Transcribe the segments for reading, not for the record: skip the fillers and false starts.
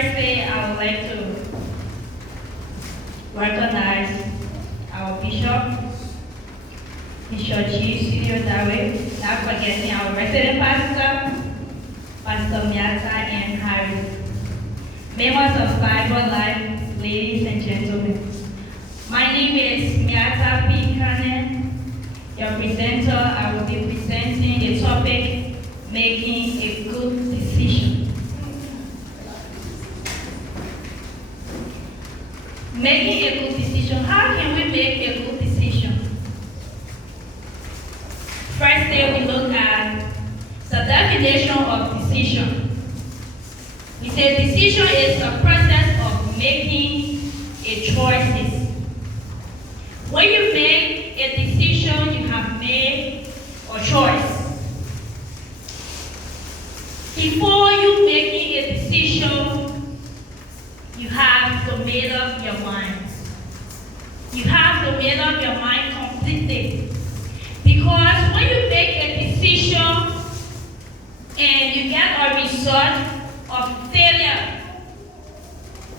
Firstly, I would like to recognize our Bishop, Bishop G. Studio Dawe, not forgetting our resident pastor, Pastor Miata and Harris. Members of Bible Life, ladies and gentlemen. My name is Miata P. Kanen, your presenter. I will be presenting the topic, making a good decision. Making a good decision. How can we make a good decision? Firstly, we look at the definition of decision. We say decision is the process of making a choice. When you make a decision, you have made a choice. Before you making a decision, you have to make up your mind. You have to make up your mind completely. Because when you make a decision and you get a result of failure,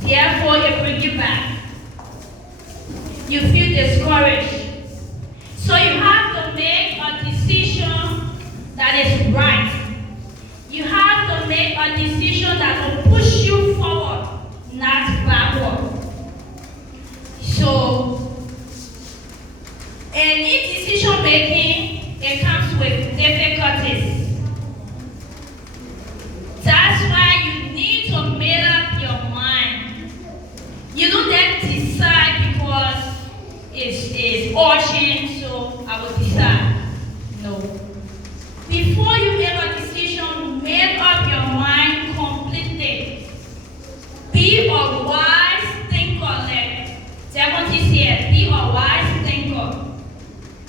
therefore it brings you back. You feel discouraged. So you have to make a decision that is right. You have to make a decision that will push you forward, not backward. So, and in decision making, it comes with difficulties. That's why you need to make up your mind. You don't then decide because it's urgent, so I will decide. No. Before you make a decision, make up your mind completely. Be a wise thinker, like Timothy said, be a wise thinker.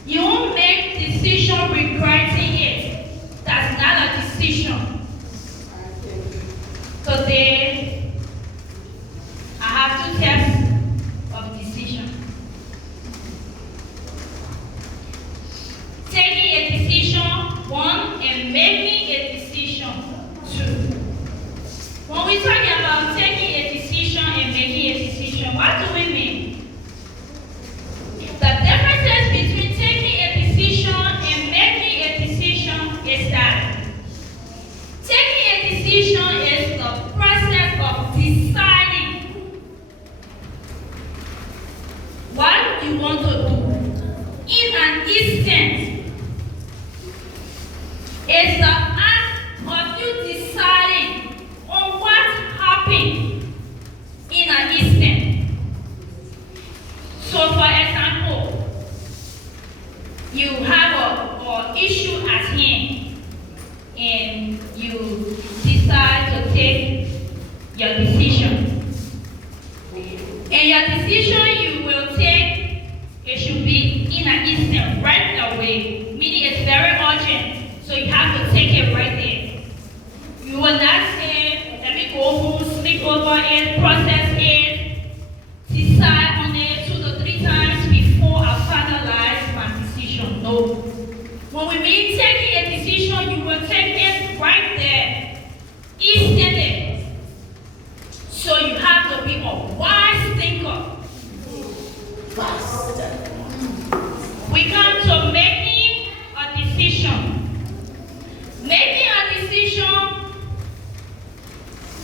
You won't make decision regretting it. That's not a decision. Today, I have two types of decision. Taking a decision, one, and making a decision, two. When we talk about taking a decision and making a decision, what do we mean? The difference between taking a decision and making a decision is that taking a decision is the process of deciding what you want to do in an instant. It's the act of you deciding on what happened in an instant. So, for example, you have an issue at hand and you decide to take your decision. And your decision you will take, it should be in an instant, right away, meaning it's very urgent. So you have to take it right there. You will not say, let me go home, sleep over it, process it, decide on it 2 to 3 times before I finalize my decision. No. When we mean taking a decision, you will take it right there, instantly. So you have to be a wise thinker. We come to making a decision. Making a decision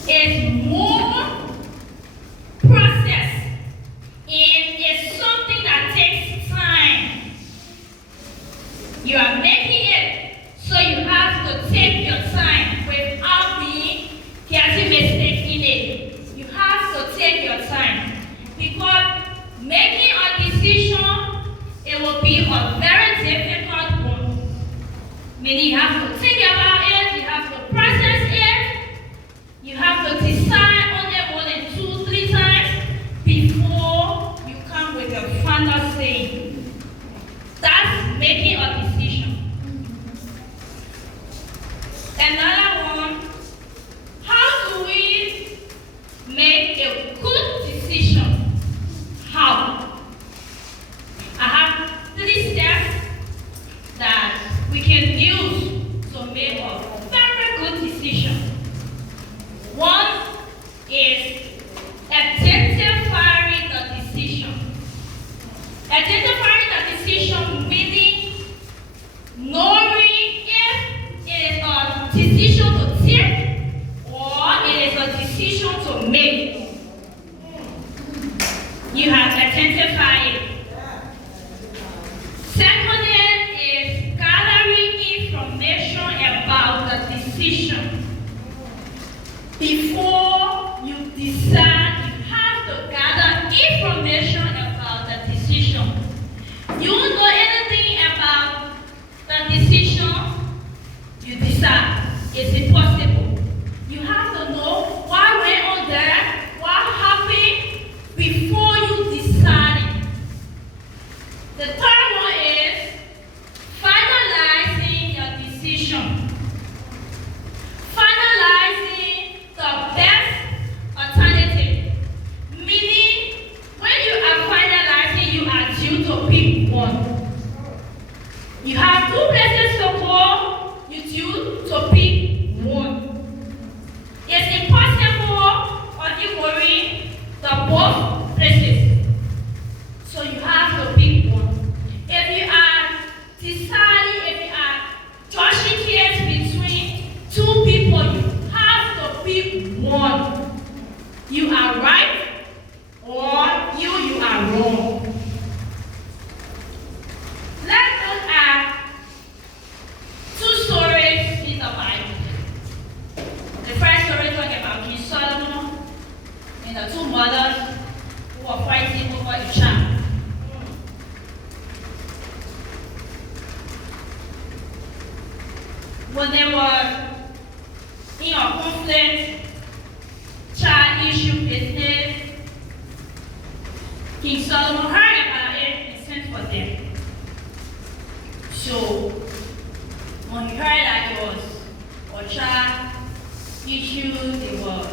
is more process and it's something that takes time. You are making it, so you have to take your time without getting mistake in it. You have to take your time because making a decision, it will be a very difficult one. Meaning you have to think about it, you have to process it, you have to decide on it more than 2, 3 times before you come with a final say. That's making a decision. Another one, how do we make a good decision? How? I have 3 steps that we can use to make a very good decision. with you to pick one. It's impossible of you going to both places. So you have to pick one. If you are deciding, if you are judging case between two people, you have to pick one. You are right or you are wrong. Let's look at two stories in the Bible. The first story talking about King Solomon and the two mothers who were fighting over the child. When they were in a conflict, child issue business, King Solomon heard about it and sent for them. So, when he heard that it was a child issue they were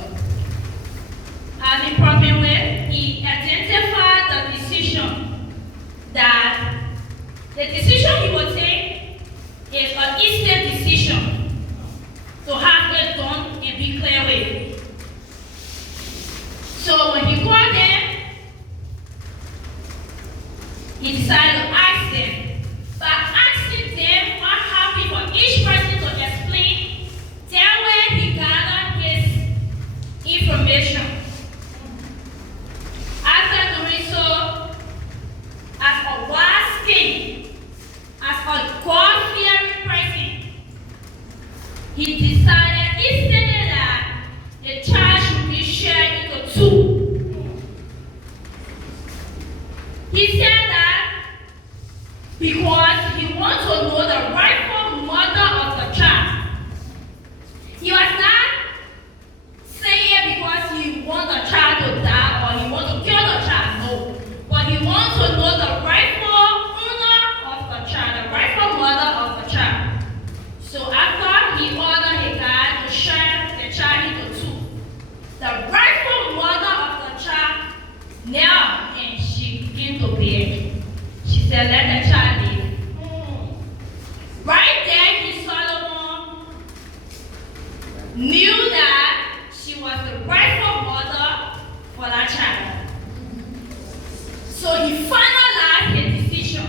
having problem with, he identified the decision that the decision he would take is an instant decision to have it done and be clear with. So when he called them, he decided to ask them. By asking them what happened for each person to explain, that way he gathered his information. After doing so, as a wise king, as a God-fearing person, he decided instantly that the child should be shared into two. He said that because he wants to know the rightful mother of the child. He was not saying it because he wants the child to die or he wants to kill the child. No. But he wants to know the rightful owner of the child, the rightful mother of the child. So after he ordered his guy to share the child into two, the rightful mother of the child knelt and she began to beg. She said, let the child live. Right there, King Solomon knew that she was the rightful mother for that child. So he finalized his decision.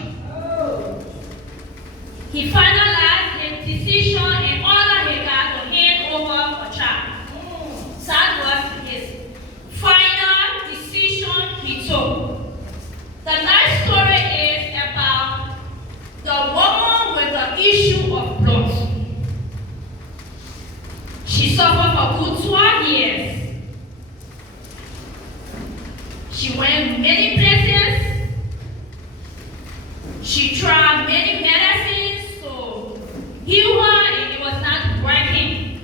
He finalized his decision and ordered Hagar to hand over a child. That was his final decision he took. The next story is about the woman with the issue of blood. She suffered for good 12 years. She went many places. She tried many medicines to heal her and it was not working.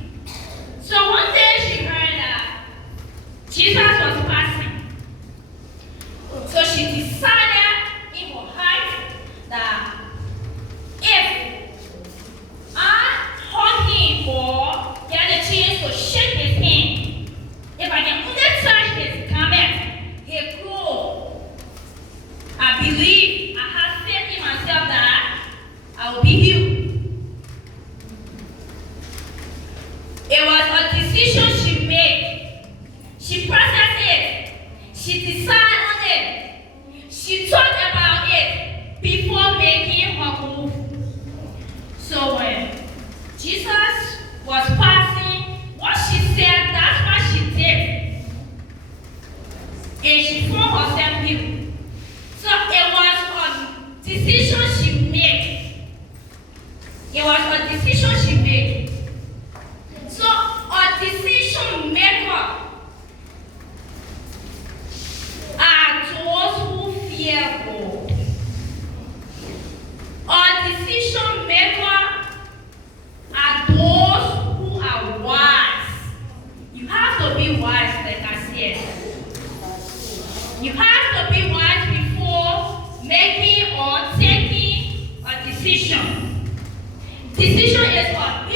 So one day she heard that Jesus was passing. So she decided in her heart that if I hug him or get a chance to shake his hand, if I can only touch his garment, his clothes, I believe, I have faith in myself that I will be healed. It was a decision she made. She processed it. She decided on it. She thought about it before making her move. So when Jesus was passing, what she said, that's what she did. And she found herself healed. So it was a decision she made. It was a decision she made. So a decision maker are those who fear God. A decision maker are those who are wise. You have to be wise, like I said. You have to be wise before making or taking a decision. Decision is a